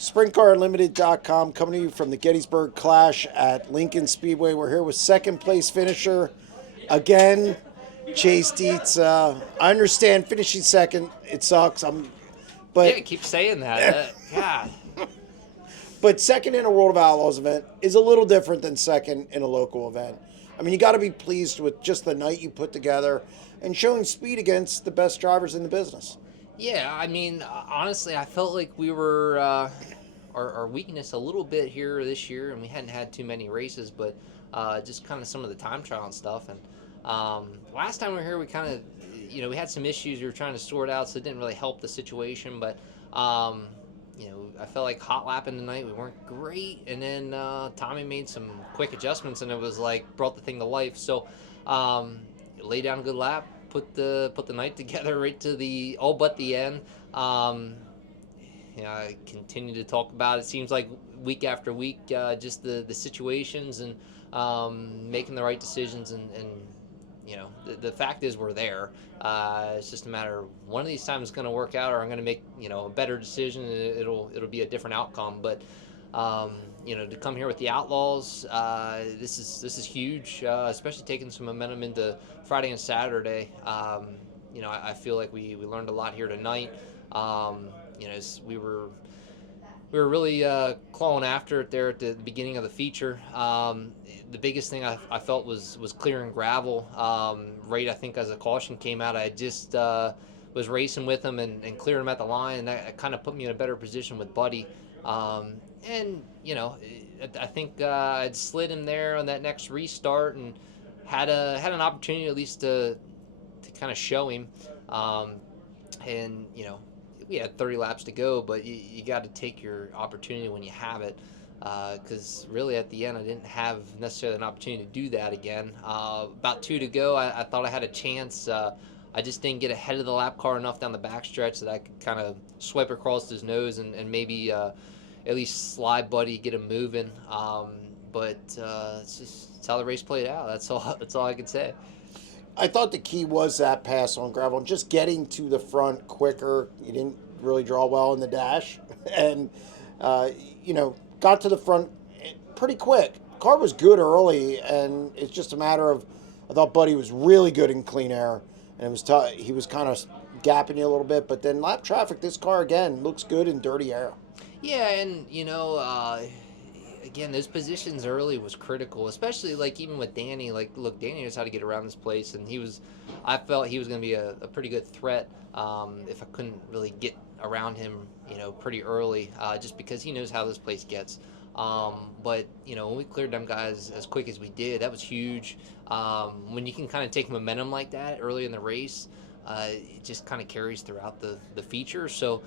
SprintCarUnlimited.com coming to you from the Gettysburg Clash at Lincoln Speedway. We're here with second place finisher again, Chase Dietz. I understand finishing second, it sucks. Yeah, But keep saying that. God. but second in a World of Outlaws event is a little different than second in a local event. I mean, you got to be pleased with just the night you put together and showing speed against the best drivers in the business. Yeah, I mean, honestly, I felt like we were our weakness a little bit here this year, and we hadn't had too many races, but just kind of some of the time trial and stuff. And last time we were here, we kind of, we had some issues we were trying to sort out, so it didn't really help the situation. But I felt like hot lapping tonight, we weren't great, and then Tommy made some quick adjustments, and it was like brought the thing to life. So lay down a good lap, put the night together right to the all but the end. I continue to talk about it. Seems like week after week, just the situations and making the right decisions. And the fact is we're there. It's just a matter of one of these times it's going to work out, or I'm going to make a better decision. And it'll be a different outcome. But to come here with the Outlaws, this is huge, especially taking some momentum into Friday and Saturday. I feel like we learned a lot here tonight. We were really clawing after it there at the beginning of the feature. The biggest thing I felt was clearing gravel. Right, I think as a caution came out, I just was racing with him and cleared him at the line, and that kind of put me in a better position with Buddy. I think I'd slid him there on that next restart and had an opportunity at least to kind of show him. We had 30 laps to go, but you got to take your opportunity when you have it. Because really at the end, I didn't have necessarily an opportunity to do that again. About 2 to go, I thought I had a chance. I just didn't get ahead of the lap car enough down the backstretch that I could kind of swipe across his nose and maybe at least slide Buddy, get him moving. It's how the race played out. That's all I could say. I thought the key was that pass on gravel and just getting to the front quicker. You didn't really draw well in the dash, and got to the front pretty quick. Car was good early, and it's just a matter of I thought Buddy was really good in clean air, and it was he was kind of gapping you a little bit, but then lap traffic, this car again looks good in dirty air. Yeah, and again, those positions early was critical, especially like even with Danny. Like, look, Danny knows how to get around this place, and I felt he was going to be a pretty good threat if I couldn't really get around him, pretty early, just because he knows how this place gets. But when we cleared them guys as quick as we did, that was huge. When you can kind of take momentum like that early in the race, it just kind of carries throughout the feature. So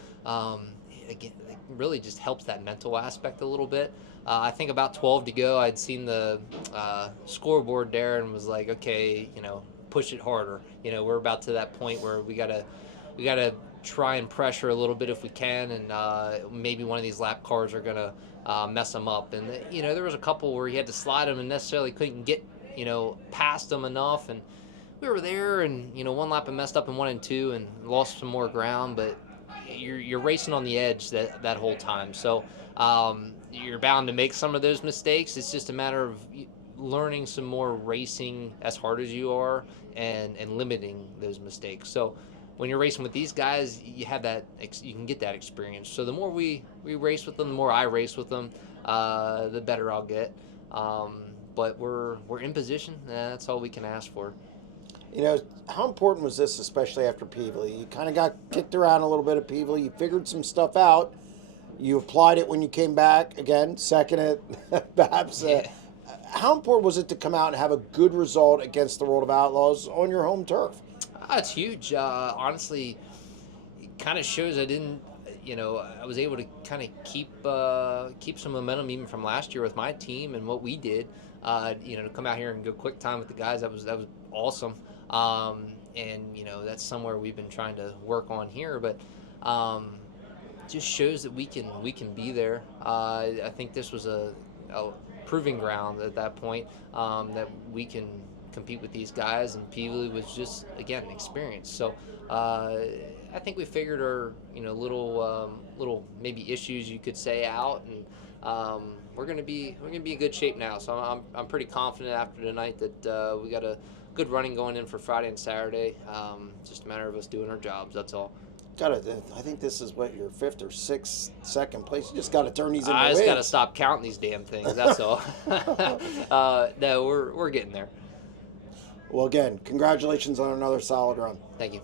again, it really just helps that mental aspect a little bit. I think about 12 to go, I'd seen the scoreboard there and was like, okay, push it harder. We're about to that point where we gotta try and pressure a little bit if we can, and maybe one of these lap cars are gonna mess them up. And there was a couple where he had to slide them and necessarily couldn't get past them enough, and we were there, and one lap I messed up in 1 and 2 and lost some more ground, but you're racing on the edge that whole time. So you're bound to make some of those mistakes. It's just a matter of learning some more racing as hard as you are and limiting those mistakes. So when you're racing with these guys, you have that, you can get that experience. So the more we race with them, the more I race with them, the better I'll get. But we're in position, and that's all we can ask for. How important was this, especially after Pevely? You kind of got kicked around a little bit at Pevely. You figured some stuff out. You applied it when you came back again, second at perhaps. Yeah. How important was it to come out and have a good result against the World of Outlaws on your home turf? It's huge. Honestly, it kind of shows I didn't. I was able to kind of keep some momentum even from last year with my team and what we did. To come out here and go quick time with the guys, that was awesome. That's somewhere we've been trying to work on here, but just shows that we can be there. I think this was a proving ground at that point, that we can compete with these guys, and Pevely was just, again, experienced. So I think we figured our little maybe issues, you could say, out, and we're gonna be in good shape now. So I'm pretty confident after tonight that we got a good running going in for Friday and Saturday. Just a matter of us doing our jobs. That's all. I think this is what, your 5th or 6th second place. You just got to turn these into I just wins. got to stop counting these damn things. That's all. No, we're getting there. Well, again, congratulations on another solid run. Thank you.